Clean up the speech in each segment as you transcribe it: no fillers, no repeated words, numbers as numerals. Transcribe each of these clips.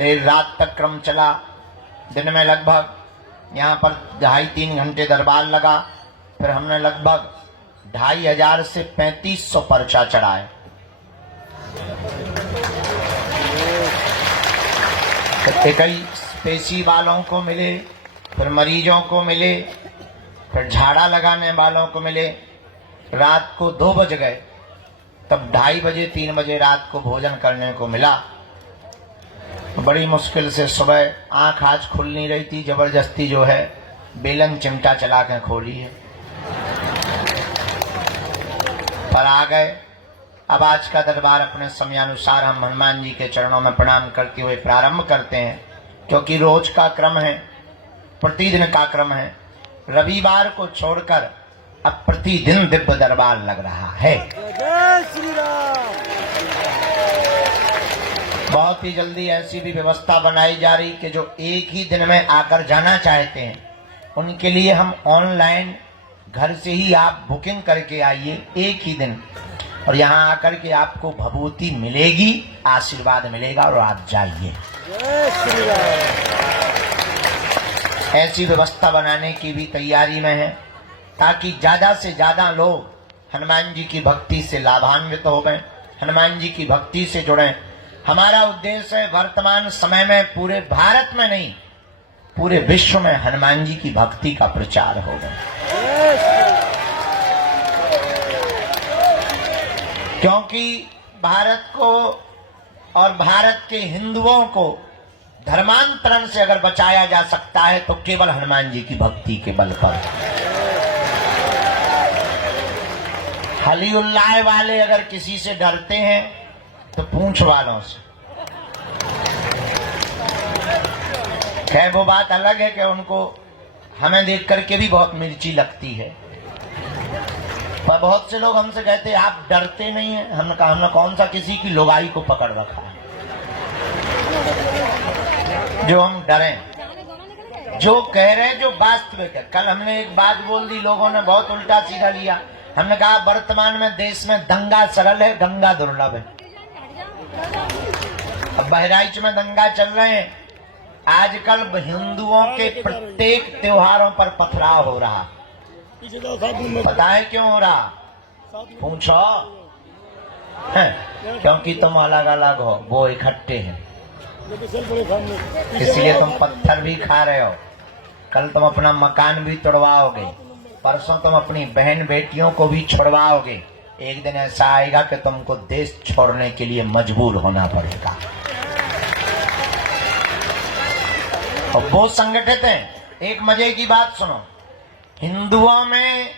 देर रात तक क्रम चला। दिन में लगभग यहाँ पर 2.5-3 घंटे दरबार लगा। फिर हमने लगभग 2500 से 3500 पर्चा चढ़ाए। कई पेशी वालों को मिले, फिर मरीजों को मिले, फिर झाड़ा लगाने वालों को मिले। रात को 2 बज गए, तब 2:30 बजे 3 बजे रात को भोजन करने को मिला। बड़ी मुश्किल से सुबह आंख आज खुल नहीं रही थी, जबरदस्ती जो है बेलन चिमटा चला के खोली है, पर आ गए। अब आज का दरबार अपने समयानुसार हम हनुमान जी के चरणों में प्रणाम करते हुए प्रारंभ करते हैं, क्योंकि रोज का क्रम है, प्रतिदिन का क्रम है। रविवार को छोड़कर अब प्रतिदिन दिव्य दरबार लग रहा है। जय श्री राम। बहुत ही जल्दी ऐसी भी व्यवस्था बनाई जा रही कि जो एक ही दिन में आकर जाना चाहते हैं, उनके लिए हम ऑनलाइन घर से ही आप बुकिंग करके आइए एक ही दिन, और यहाँ आकर के आपको भभूति मिलेगी, आशीर्वाद मिलेगा और आप जाइए। जय श्री राम। ऐसी व्यवस्था बनाने की भी तैयारी में है, ताकि ज्यादा से ज्यादा लोग हनुमान जी की भक्ति से लाभान्वित हो गए, हनुमान जी की भक्ति से जुड़े। हमारा उद्देश्य है वर्तमान समय में पूरे भारत में नहीं, पूरे विश्व में हनुमान जी की भक्ति का प्रचार होगा। क्योंकि भारत को और भारत के हिंदुओं को धर्मांतरण से अगर बचाया जा सकता है तो केवल हनुमान जी की भक्ति के बल पर। हली उल्लाह वाले अगर किसी से डरते हैं तो पूंछ वालों से। खैर वो बात अलग है कि उनको हमें देख करके भी बहुत मिर्ची लगती है, पर बहुत से लोग हमसे कहते हैं आप डरते नहीं हैं। हमने कहा हमने कौन सा किसी की लुगाई को पकड़ रखा है जो हम डरें। जो कह रहे हैं जो वास्तविक है। कल हमने एक बात बोल दी, लोगों ने बहुत उल्टा सीधा लिया। हमने कहा वर्तमान में देश में दंगा सरल है, गंगा दुर्लभ है। अब बहराइच में दंगा चल रहे हैं। आजकल हिंदुओं के प्रत्येक त्योहारों पर पथराव हो रहा। पता है क्यों हो रहा? पूछो। क्योंकि तुम अलग अलग हो, वो इकट्ठे हैं, इसलिए तुम पत्थर भी खा रहे हो। कल तुम अपना मकान भी तोड़वाओगे, परसों तुम अपनी बहन बेटियों को भी छुड़वाओगे। एक दिन ऐसा आएगा कि तुमको देश छोड़ने के लिए मजबूर होना पड़ेगा। और वो संगठित हैं। एक मजे की बात सुनो, हिंदुओं में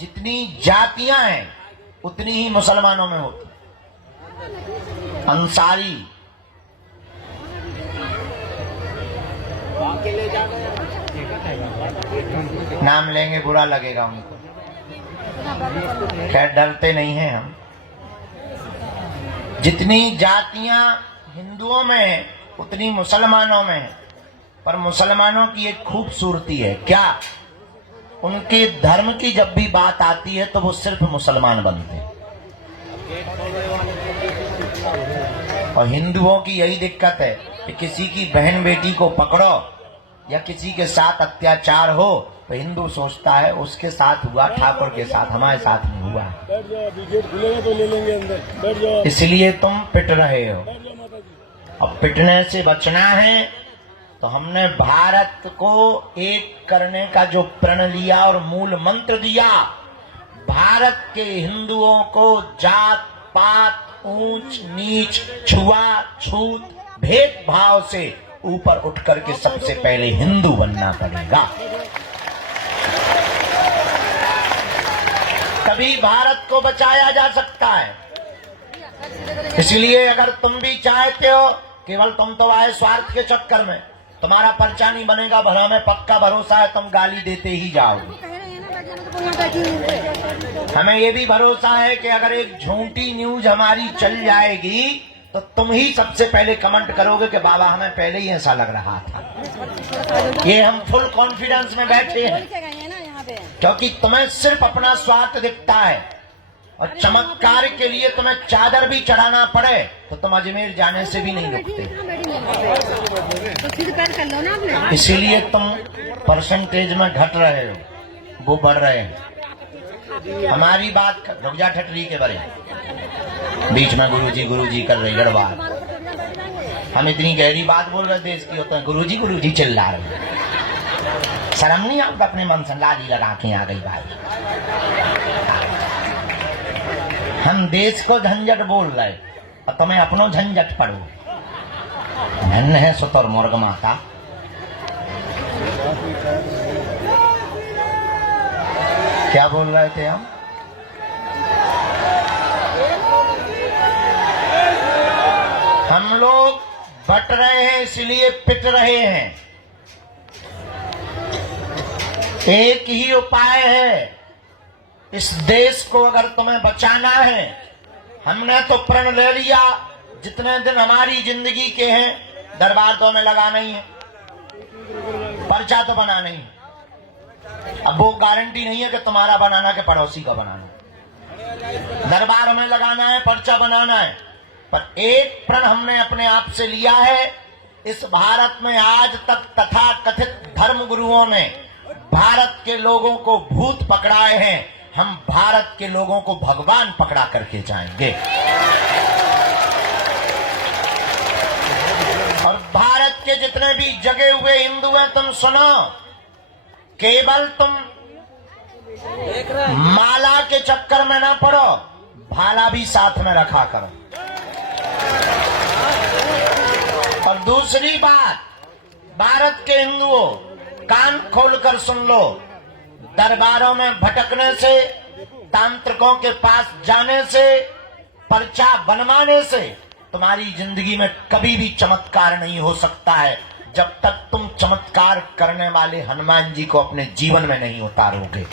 जितनी जातियां हैं उतनी ही मुसलमानों में होती। अंसारी, नाम लेंगे बुरा लगेगा उनको, खैर डरते नहीं हैं हम। जितनी जातियां हिंदुओं में हैं उतनी मुसलमानों में है। पर मुसलमानों की एक खूबसूरती है, क्या? उनके धर्म की जब भी बात आती है तो वो सिर्फ मुसलमान बनते हैं। और हिंदुओं की यही दिक्कत है कि किसी की बहन बेटी को पकड़ो या किसी के साथ अत्याचार हो तो हिंदू सोचता है उसके साथ हुआ, ठाकुर के साथ, हमारे साथ नहीं हुआ। इसलिए तुम पिट रहे हो। अब पिटने से बचना है तो हमने भारत को एक करने का जो प्रण लिया और मूल मंत्र दिया, भारत के हिंदुओं को जात पात, ऊंच नीच, छुआछूत, भेदभाव से ऊपर उठ करके सबसे पहले हिंदू बनना पड़ेगा। तभी भारत को बचाया जा सकता है। इसलिए अगर तुम भी चाहते हो, केवल तुम तो आए स्वार्थ के चक्कर में, तुम्हारा पर्चा नहीं बनेगा, भला में पक्का भरोसा है तुम गाली देते ही जाओगे। हमें ये भी भरोसा है कि अगर एक झूठी न्यूज हमारी चल जाएगी तो तुम ही सबसे पहले कमेंट करोगे कि बाबा हमें पहले ही ऐसा लग रहा था। ये हम फुल कॉन्फिडेंस में बैठे हैं, क्योंकि तुम्हें सिर्फ अपना स्वार्थ दिखता है। और चमत्कार के लिए तुम्हें चादर भी चढ़ाना पड़े तो तुम अजमेर जाने से भी नहीं रुकते। तो सीधे पैर कर लो ना आपने। इसीलिए तुम परसेंटेज में घट रहे हो, वो बढ़ रहे हैं। हमारी बात रुक जा ठटरी के बारे बीच में गुरुजी कर रही गड़बड़। हम इतनी गहरी बात बोल रहे देश की, होता है गुरुजी चिल्ला रहे। शर्म नहीं आपको अपने मन से लाली लगा के आ गई भाई। हम देश को झंझट बोल रहे और तुम्हें अपनो झंझट पड़ो। धन है सुतर मुर्ग माता। क्या बोल रहे थे हम? हम लोग बट रहे हैं इसलिए पिट रहे हैं। एक ही उपाय है, इस देश को अगर तुम्हें बचाना है। हमने तो प्रण ले लिया जितने दिन हमारी जिंदगी के हैं दरबार तो हमें लगाना ही है, पर्चा तो बनाना ही है। अब वो गारंटी नहीं है कि तुम्हारा बनाना के पड़ोसी का बनाना। दरबार हमें लगाना है, पर्चा बनाना है, पर एक प्रण हमने अपने आप से लिया है। इस भारत में आज तक तथा कथित धर्म गुरुओं ने भारत के लोगों को भूत पकड़ाए हैं, हम भारत के लोगों को भगवान पकड़ा करके जाएंगे। और भारत के जितने भी जगे हुए हिंदू हैं, तुम सुनो, केवल तुम माला के चक्कर में ना पड़ो, भाला भी साथ में रखा करो। और दूसरी बात, भारत के हिंदुओं कान खोलकर सुन लो, दरबारों में भटकने से, तांत्रिकों के पास जाने से, पर्चा बनवाने से तुम्हारी जिंदगी में कभी भी चमत्कार नहीं हो सकता है, जब तक तुम चमत्कार करने वाले हनुमान जी को अपने जीवन में नहीं उतारोगे।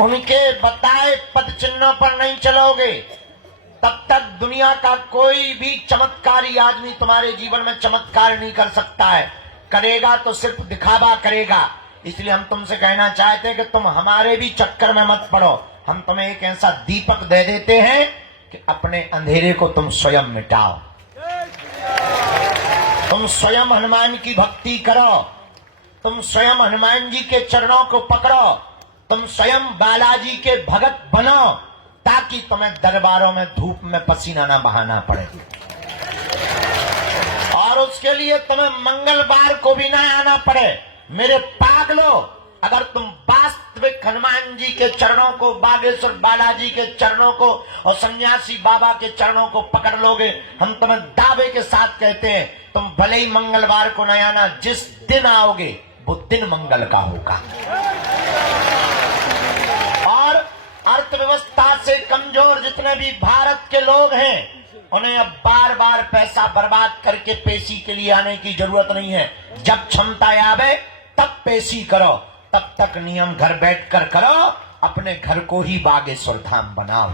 उनके बताए पद चिन्हों पर नहीं चलोगे, तब तक दुनिया का कोई भी चमत्कारी आदमी तुम्हारे जीवन में चमत्कार नहीं कर सकता है। करेगा तो सिर्फ दिखावा करेगा। इसलिए हम तुमसे कहना चाहते हैं कि तुम हमारे भी चक्कर में मत पड़ो। हम तुम्हें एक ऐसा दीपक दे देते हैं कि अपने अंधेरे को तुम स्वयं मिटाओ। तुम स्वयं हनुमान की भक्ति करो, तुम स्वयं हनुमान जी के चरणों को पकड़ो, तुम स्वयं बालाजी के भगत बनो, ताकि तुम्हें दरबारों में धूप में पसीना ना बहाना पड़े। और उसके लिए तुम्हें मंगलवार को भी ना आना पड़े। मेरे पागलो, अगर तुम वास्तविक हनुमान जी के चरणों को, बागेश्वर बालाजी के चरणों को और सन्यासी बाबा के चरणों को पकड़ लोगे, हम तुम्हें दावे के साथ कहते हैं, तुम भले ही मंगलवार को न आना, जिस दिन आओगे वो दिन मंगल का होगा। और अर्थव्यवस्था से कमजोर जितने भी भारत के लोग हैं, उन्हें अब बार बार पैसा बर्बाद करके पेशी के लिए आने की जरूरत नहीं है। जब क्षमता आवे तब पेशी करो, तब तक नियम घर बैठकर करो, अपने घर को ही बागेश्वर धाम बनाओ।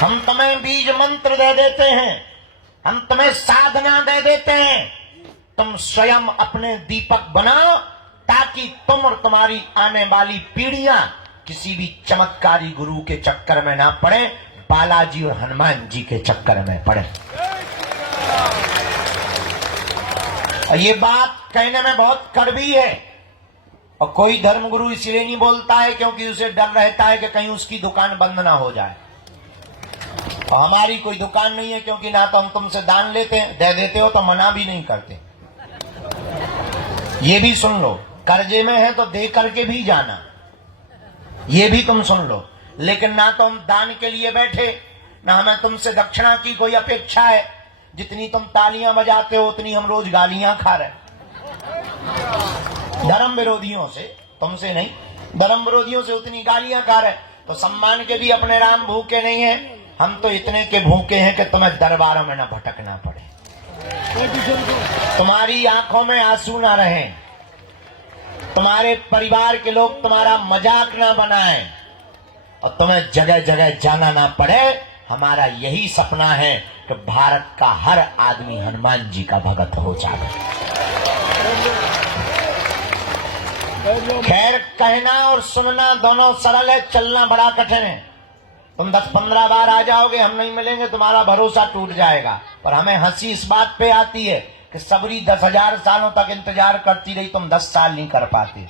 हम तुम्हें बीज मंत्र दे देते हैं, हम तुम्हें साधना दे देते हैं, तुम स्वयं अपने दीपक बनाओ, ताकि तुम और तुम्हारी आने वाली पीढ़ियां किसी भी चमत्कारी गुरु के चक्कर में ना पड़े, बालाजी और हनुमान जी के चक्कर में पड़े। और ये बात कहने में बहुत कड़वी है, और कोई धर्मगुरु इसलिए नहीं बोलता है क्योंकि उसे डर रहता है कि कहीं उसकी दुकान बंद ना हो जाए। और हमारी कोई दुकान नहीं है, क्योंकि ना तो हम तुमसे दान लेते हैं, दे देते हो तो मना भी नहीं करते। ये भी सुन लो, कर्जे में है तो दे करके भी जाना, ये भी तुम सुन लो। लेकिन ना तो हम दान के लिए बैठे, ना हमें तुमसे दक्षिणा की कोई अपेक्षा है। जितनी तुम तालियां बजाते हो उतनी हम रोज गालियां खा रहे, धर्म विरोधियों से, तुमसे नहीं, धर्म विरोधियों से उतनी गालियां खा रहे। तो सम्मान के भी अपने राम भूखे नहीं है, हम तो इतने के भूखे हैं कि तुम्हें दरबारों में न भटकना पड़े, तुम्हारी आंखों में आंसू ना रहे, तुम्हारे परिवार के लोग तुम्हारा मजाक ना बनाएं, और तुम्हें जगह जगह जाना ना पड़े। हमारा यही सपना है कि भारत का हर आदमी हनुमान जी का भगत हो जाए। खैर, कहना और सुनना दोनों सरल है, चलना बड़ा कठिन है। तुम 10-15 बार आ जाओगे, हम नहीं मिलेंगे, तुम्हारा भरोसा टूट जाएगा। पर हमें हंसी इस बात पे आती है कि सबरी 10,000 सालों तक इंतजार करती रही, तुम 10 साल नहीं कर पाते।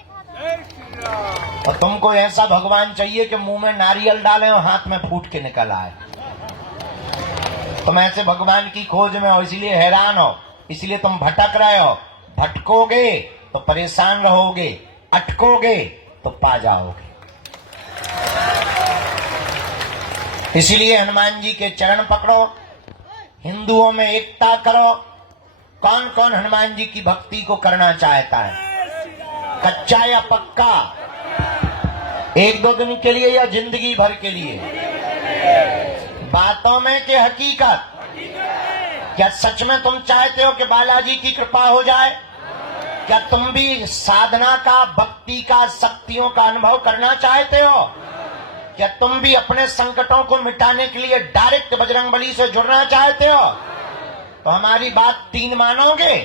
और तुमको ऐसा भगवान चाहिए कि मुंह में नारियल डालें और हाथ में फूट के निकल आए। तुम ऐसे भगवान की खोज में हो, इसलिए हैरान हो, इसलिए तुम भटक रहे हो। भटकोगे तो परेशान रहोगे, अटकोगे तो पा जाओगे। इसलिए हनुमान जी के चरण पकड़ो, हिंदुओं में एकता करो। कौन कौन हनुमान जी की भक्ति को करना चाहता है, कच्चा या पक्का, 1-2 दिन के लिए या जिंदगी भर के लिए? बातों में कि हकीकत? क्या सच में तुम चाहते हो कि बालाजी की कृपा हो जाए? क्या तुम भी साधना का, भक्ति का, शक्तियों का अनुभव करना चाहते हो? क्या तुम भी अपने संकटों को मिटाने के लिए डायरेक्ट बजरंगबली से जुड़ना चाहते हो? तो हमारी बात 3 मानोगे?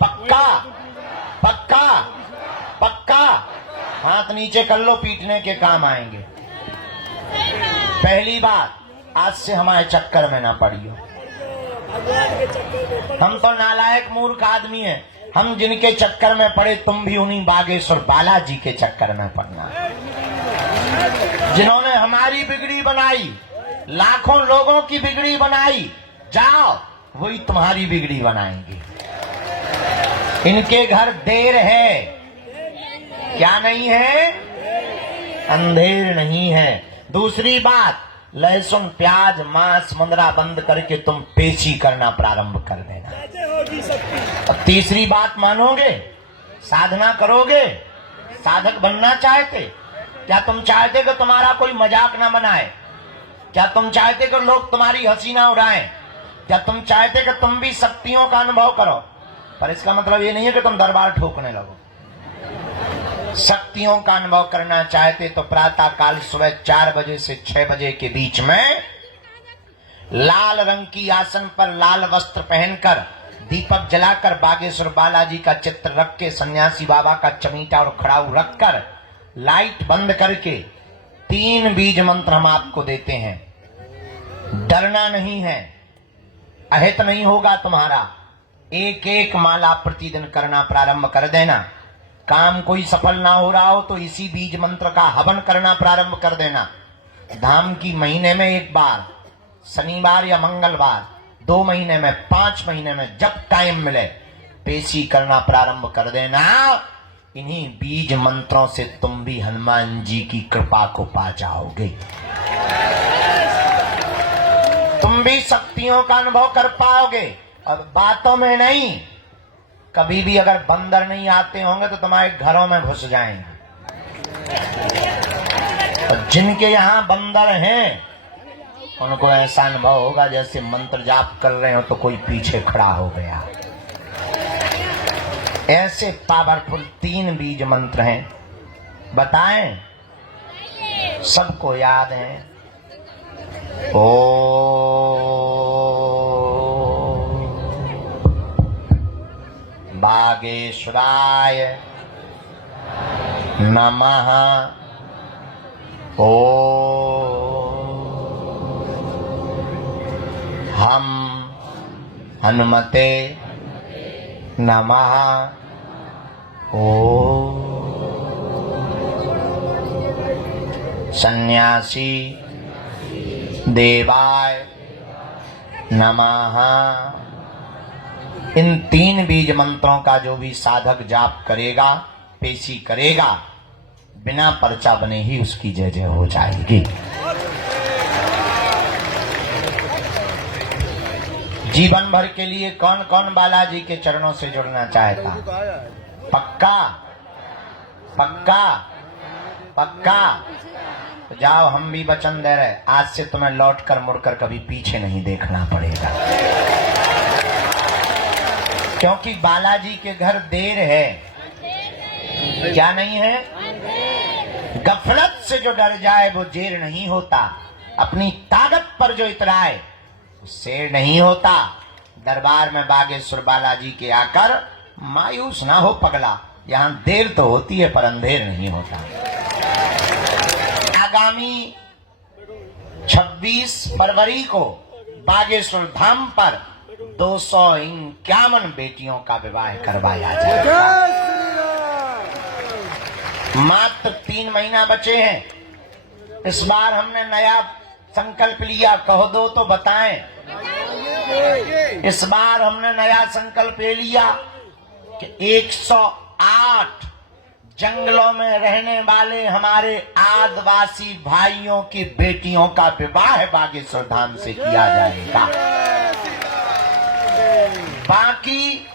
पक्का? पक्का? पक्का? हाथ नीचे कर लो, पीटने के काम आएंगे। पहली बात, आज से हमारे चक्कर में ना पड़ियो। हम तो नालायक मूर्ख आदमी हैं, हम जिनके चक्कर में पड़े, तुम भी उन्हीं बागेश्वर बालाजी के चक्कर में पड़ना। जिन्होंने हमारी बिगड़ी बनाई, लाखों लोगों की बिगड़ी बनाई, जाओ वही तुम्हारी बिगड़ी बनाएंगे। इनके घर देर है, क्या नहीं है? अंधेर नहीं है। दूसरी बात, लहसुन, प्याज, मांस, मुंदरा बंद करके तुम पेशी करना प्रारंभ कर देना। और तीसरी बात मानोगे, साधना करोगे, साधक बनना चाहते? क्या तुम चाहते कि तुम्हारा कोई मजाक ना बनाए? क्या तुम चाहते कि लोग तुम्हारी हंसी ना उड़ाएं? क्या तुम चाहते कि तुम भी शक्तियों का अनुभव करो? पर इसका मतलब ये नहीं है कि तुम दरबार ठोकने लगो। शक्तियों का अनुभव करना चाहते तो प्रातः काल सुबह 4 बजे से 6 बजे के बीच में लाल रंग की आसन पर लाल वस्त्र पहनकर, दीपक जलाकर, बागेश्वर बालाजी का चित्र रख के, सन्यासी बाबा का चमीटा और खड़ाऊ रखकर, लाइट बंद करके 3 बीज मंत्र हम आपको देते हैं। डरना नहीं है, अहित नहीं होगा तुम्हारा। 1-1 माला प्रतिदिन करना प्रारंभ कर देना। काम कोई सफल ना हो रहा हो तो इसी बीज मंत्र का हवन करना प्रारंभ कर देना। धाम की महीने में 1 बार, शनिवार या मंगलवार, 2 महीने में, 5 महीने में, जब टाइम मिले पेशी करना प्रारंभ कर देना। इन्हीं बीज मंत्रों से तुम भी हनुमान जी की कृपा को पा जाओगे। तुम भी शक्तियों का अनुभव कर पाओगे। अब बातों में नहीं, कभी भी अगर बंदर नहीं आते होंगे तो तुम्हारे घरों में घुस जाएंगे। और जिनके यहाँ बंदर हैं उनको ऐसा अनुभव होगा जैसे मंत्र जाप कर रहे हो तो कोई पीछे खड़ा हो गया। ऐसे पावरफुल 3 बीज मंत्र हैं, बताएं? सबको याद है? ओ बागेश्वराय नमः। ओ हम हनुमते नमः। ओ सन्यासी देवाय नमः। इन 3 बीज मंत्रों का जो भी साधक जाप करेगा, पेशी करेगा, बिना पर्चा बने ही उसकी जय जय हो जाएगी। जीवन भर के लिए कौन कौन बालाजी के चरणों से जुड़ना चाहता? पक्का? पक्का? पक्का? तो जाओ, हम भी वचन दे रहे, आज से तुम्हें लौटकर मुड़कर कभी पीछे नहीं देखना पड़ेगा। क्योंकि बालाजी के घर देर है, क्या नहीं है? गफलत से जो डर जाए वो जेर नहीं होता। अपनी ताकत पर जो इतराए शेर नहीं होता। दरबार में बागेश्वर बालाजी के आकर मायूस ना हो पगला, यहाँ देर तो होती है पर अंधेर नहीं होता। आगामी 26 फरवरी को बागेश्वर धाम पर 251 बेटियों का विवाह करवाया जाएगा। जय श्री राम। मात्र 3 महीना बचे हैं। इस बार हमने नया संकल्प लिया, कहो दो तो बताएं। इस बार हमने नया संकल्प ले लिया कि 108 जंगलों में रहने वाले हमारे आदिवासी भाइयों की बेटियों का विवाह बागेश्वर धाम से किया जाएगा। बाकी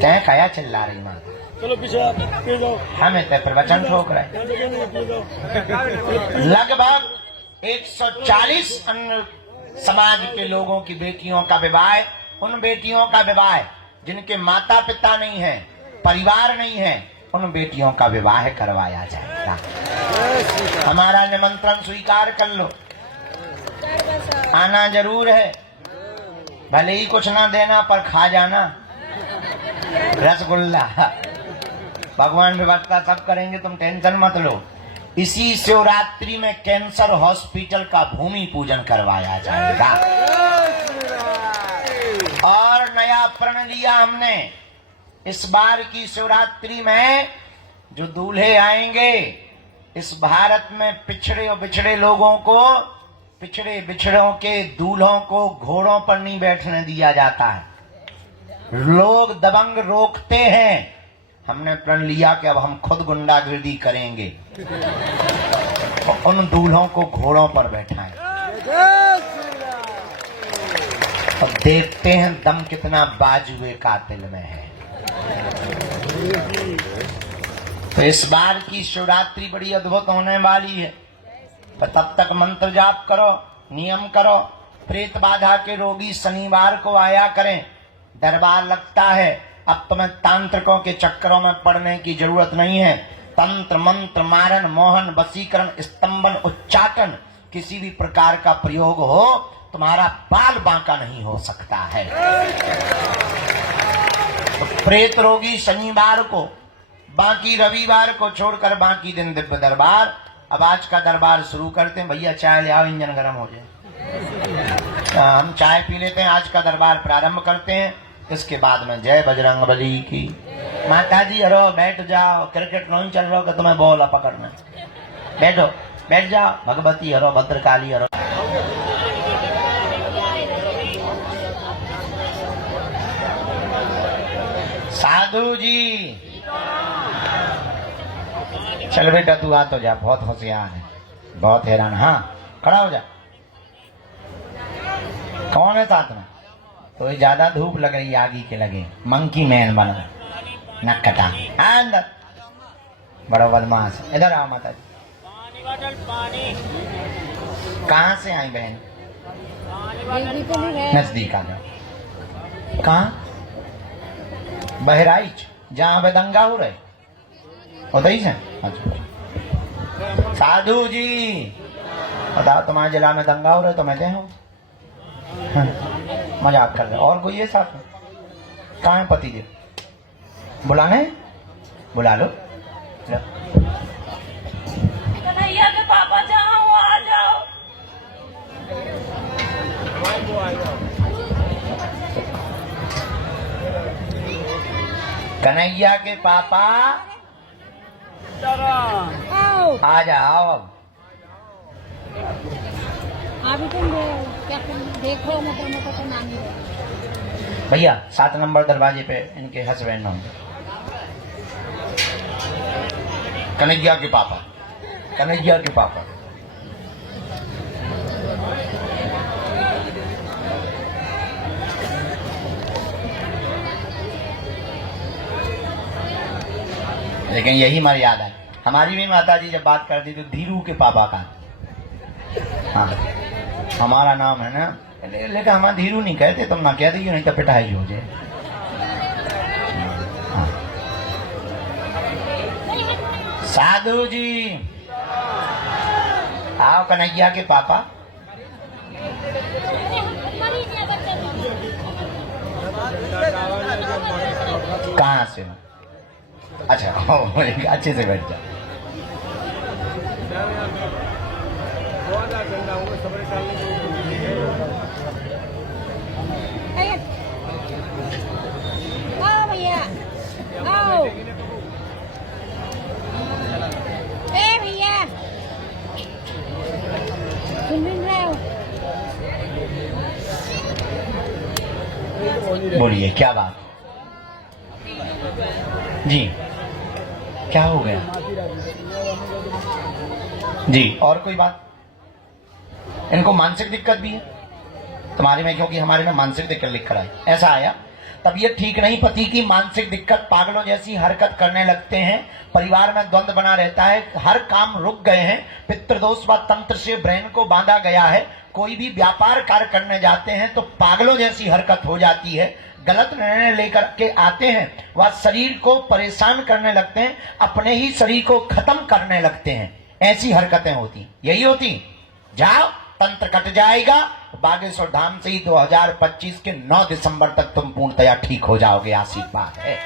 क्या कया चिल्ला रही माँ? चलो पीछे आप पीछे जाओ। हमें तो प्रवचन ठोक रहे। लगभग 140 अन्य समाज के लोगों की बेटियों का विवाह, उन बेटियों का विवाह जिनके माता पिता नहीं है, परिवार नहीं है, उन बेटियों का विवाह करवाया जाएगा। हमारा निमंत्रण स्वीकार कर लो, आना जरूर है। भले ही कुछ ना देना पर खा जाना रसगुल्ला। भगवान व्यवस्था सब करेंगे, तुम टेंशन मत लो। इसी शिवरात्रि में कैंसर हॉस्पिटल का भूमि पूजन करवाया जाएगा। और नया प्रण लिया हमने, इस बार की शिवरात्रि में जो दूल्हे आएंगे, इस भारत में पिछड़े और बिछड़े लोगों को, पिछड़े बिछड़ों के दूल्हों को घोड़ों पर नहीं बैठने दिया जाता है। लोग दबंग रोकते हैं। हमने प्रण लिया कि अब हम खुद गुंडागिर्दी करेंगे और उन दूल्हों को घोड़ों पर बैठाएं। और देखते हैं दम कितना बाजुए कातिल में है। तो इस बार की शिवरात्रि बड़ी अद्भुत होने वाली है। तो तब तक मंत्र जाप करो, नियम करो। प्रेत बाधा के रोगी शनिवार को आया करें, दरबार लगता है। अब तुम्हें तांत्रिकों के चक्करों में पड़ने की जरूरत नहीं है। तंत्र मंत्र मारण मोहन वशीकरण स्तंभन उच्चाटन किसी भी प्रकार का प्रयोग हो, तुम्हारा बाल बांका नहीं हो सकता है। तो प्रेत रोगी शनिवार को, बाकी रविवार को छोड़कर बाकी दिन दिव्य दरबार। अब आज का दरबार शुरू करते हैं। भैया चाय ले आओ, इंजन गर्म हो जाए। हम चाय पी लेते हैं, आज का दरबार प्रारंभ करते हैं। इसके बाद में जय बजरंगबली की। माता जी हरो बैठ जाओ, क्रिकेट नहीं चल रहा कि तुम्हें बॉल पकड़ना। बैठो, बैठ जाओ। भगवती हरो, भद्रकाली हरो। साधु जी चल बेटा तू आ तो जा, बहुत होशियार है, बहुत हैरान। हाँ खड़ा हो जा। कौन है साथ में? तो ज्यादा धूप लग रही, आगी के लगे मंकी मैन बन रहा, नक कटा। हाँ अंदर बड़ा बदमाश। इधर आओ माता जी। कहाँ से आई बहन? नजदीक आ जाओ। कहाँ? बहराइच, जहाँ पे दंगा हो रहे उधर से। अच्छा साधु जी बताओ, तुम्हारे जिला में दंगा हो रहा है तो मैं दे हूँ। मजाक कर रहे। और कोई है साथ में? कहाँ है पति जी? बुलाने? बुला लो। कन्हैया के पापा जहाँ हो आ जाओ। कन्हैया के पापा आ जाओ। अभी तुम क्या देखो, मतलब तो नाम भैया 7 नंबर दरवाजे पे इनके हस्बैंड होंगे। कन्हैया के पापा, कन्हैया के पापा। लेकिन यही मर्यादा है। हमारी भी माता जी जब बात करती तो धीरू के पापा का। हाँ हमारा नाम है ना, लेकिन हमारा धीरू नहीं कहते, तुम ना कह दीजिए नहीं तो पिटाई हो जाए। हाँ। साधु जी आओ, कन्हैया के पापा। कहाँ से हो? अच्छा अच्छे से बैठ जा। आओ भैया आओ। ए भैया सुन रहे हो? बोलिए क्या बात जी, क्या हो गया जी? और कोई बात? इनको मानसिक दिक्कत भी है तुम्हारे में, क्योंकि हमारे में मानसिक दिक्कत लिख कर आई। ऐसा आया तबीयत ठीक नहीं, पति की मानसिक दिक्कत, पागलों जैसी हरकत करने लगते हैं, परिवार में द्वंद्व बना रहता है, हर काम रुक गए हैं, पितृदोष व तंत्र से ब्रेन को बांधा गया है, कोई भी व्यापार कार्य करने जाते हैं तो पागलों जैसी हरकत हो जाती है, गलत निर्णय लेकर के आते हैं, वह शरीर को परेशान करने लगते हैं, अपने ही शरीर को खत्म करने लगते हैं, ऐसी हरकतें होती, यही होती। जाओ तंत्र कट जाएगा, बागेश्वर धाम से ही 2025 के 9 दिसंबर तक तुम पूर्णतया ठीक हो जाओगे, आशीर्वाद है।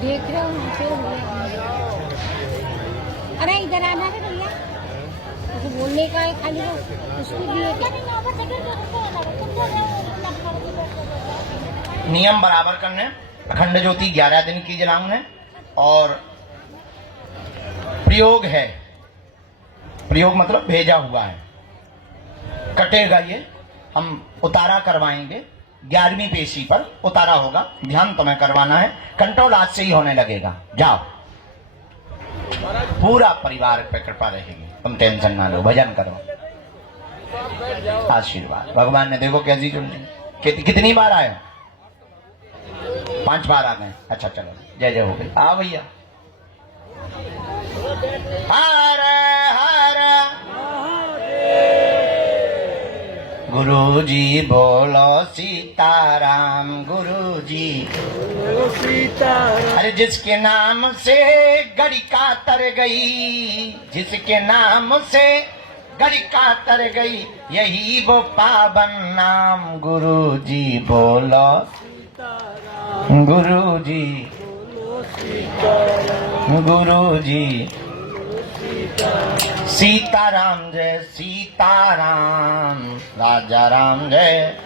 देख रहे हो? अरे इधर आना है भैया, तो बोलने का है खाली, वो उसके लिए नियम बराबर करने, अखंड ज्योति 11 दिन की जलाऊंगे, और प्रयोग है, प्रयोग मतलब भेजा हुआ है, कटेगा ये, हम उतारा करवाएंगे, 11वीं पेशी पर उतारा होगा, ध्यान तुम्हें करवाना है, कंट्रोल आज से ही होने लगेगा। जाओ, पूरा परिवार पे कृपा रहेगी, तुम टेंशन ना लो, भजन करो, आशीर्वाद। भगवान ने देखो कैसी चुन ली, कितनी बार आए? 5 बार आ गए। अच्छा चलो, जय जय हो गई। आ भैया, हर हर गुरुजी बोलो सीताराम, गुरुजी बोलो सीताराम। अरे जिसके नाम से घड़ी का तर गई, जिसके नाम से घड़ी का तर गई, यही वो पावन नाम, गुरुजी बोलो सीताराम, गुरुजी बोलो सीताराम, गुरुजी सीताराम जय सीताराम, राजा राम जय,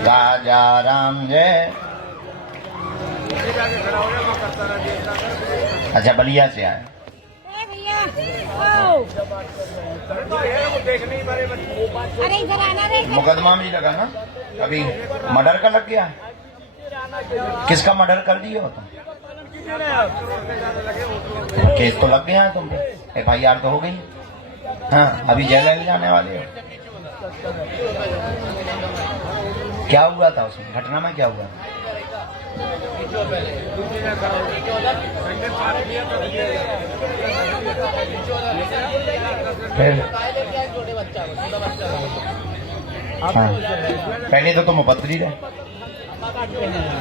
राजा राम जय। अच्छा बलिया से आए। अरे इधर आना रे। मुकदमा भी लगा ना, अभी मर्डर का लग गया। किसका मर्डर कर दिए हो तुम? केस तो लग गया है तुम पे, FIR तो हो गई। हाँ, अभी जेल ले जाने वाले हो। क्या हुआ था उसमें, घटना में क्या हुआ? फिर हाँ, पहले तो तुम उपद्रवी रहे,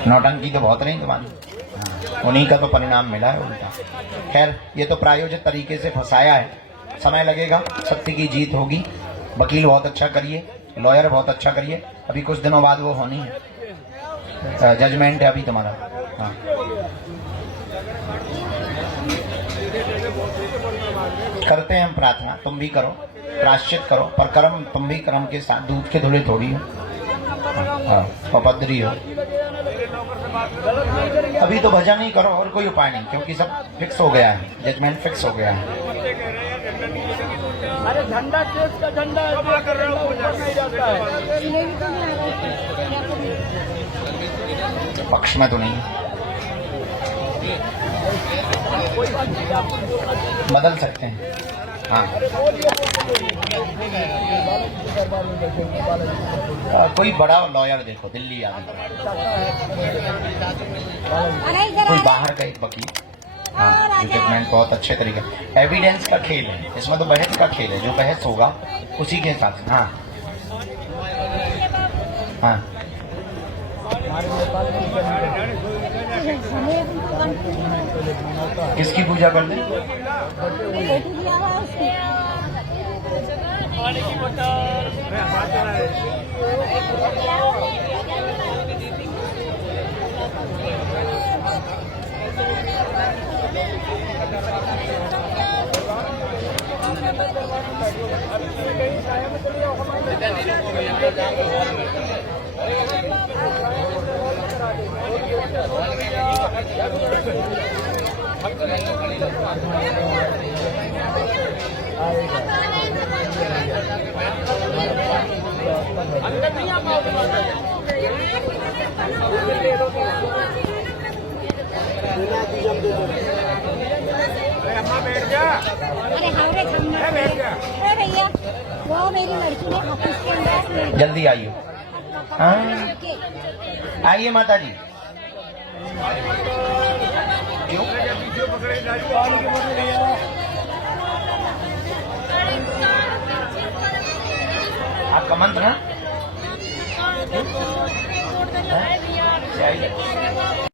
नौटंकी तो बहुत रही तुम्हारी, उन्हीं का तो परिणाम मिला है उल्टा। खैर, ये तो प्रायोजित तरीके से फंसाया है, समय लगेगा, सत्य की जीत होगी। वकील बहुत अच्छा करिए, लॉयर बहुत अच्छा करिए, अभी कुछ दिनों बाद वो होनी है, जजमेंट है अभी तुम्हारा। हाँ, करते हैं हम प्रार्थना, तुम भी करो, प्राश्चित करो, पर कर्म तुम भी कर्म के साथ, दूध के धुले थोड़ी हो, उपद्री हो। अभी तो भजन ही करो, और कोई उपाय नहीं, क्योंकि सब फिक्स हो गया है, जजमेंट फिक्स हो गया है। अरे झंडा देश का झंडा नहीं जाता है, पक्ष में तो नहीं, बदल सकते हैं। हाँ, कोई बड़ा लॉयर देखो, दिल्ली आ कोई बाहर का एक वकील, हाँ, जजमेंट बहुत अच्छे तरीके, एविडेंस का खेल है इसमें, तो बहस का खेल है, जो बहस होगा उसी के हिसाब से। हाँ हाँ, हमें उनको कंट्रोल किसकी पूजा करते हैं? बेटी दिया हुआ है उसको पानी की बोतल अंदर नहीं आ अम्मा बैठ जा। अरे हमारे सामने बैठ जा। अरे भैया वो मेरी लड़की ने ऑफिस के अंदर जल्दी आइए। हाँ आइए माता जी। क्यों? पीछे पकड़े पानी की बोतल लिया। आपका मंत्र ना?